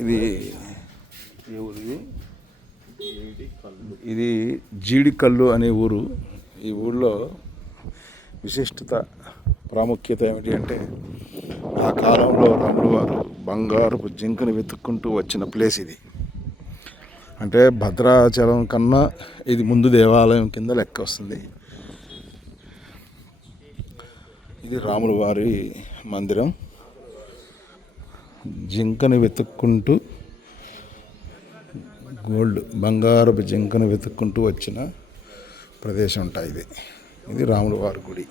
ఇది ఏ ఊరు ఇది జీడికల్లు అనే ఊరు. ఈ ఊళ్ళో విశిష్టత ప్రాముఖ్యత ఏమిటి అంటే ఆ కాలంలో రాములు వారు బంగారపు జింకను వెతుక్కుంటూ వచ్చిన ప్లేస్ ఇది. అంటే భద్రాచలం కన్నా ఇది ముందు దేవాలయం కింద లెక్క వస్తుంది. ఇది రాముల వారి మందిరం. జింకను వెతుక్కుంటూ గోల్డ్ బంగారపు జింకను వెతుక్కుంటూ వచ్చిన ప్రదేశం ఉంటాయి ఇది. ఇది రాముల వారి గుడి.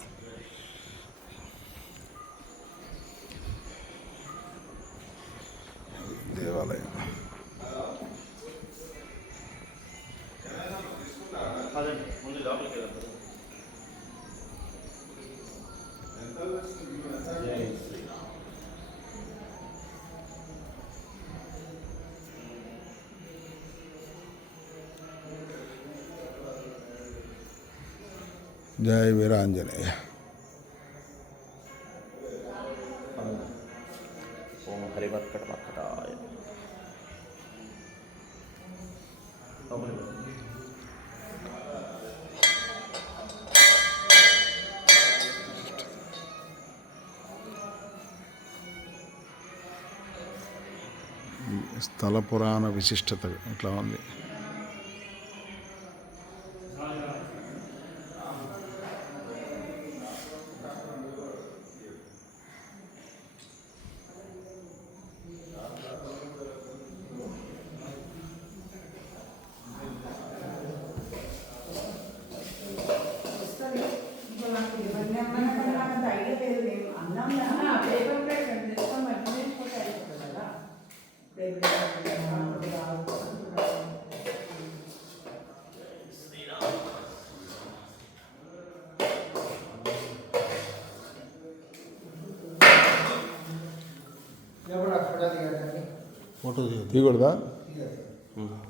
దేవాలయం. ముందు లోపలికి జయ వీరాంజనేయ ఓం. స్థల పురాణ విశిష్టత ఇట్లా ఉంది మేము అన్నాం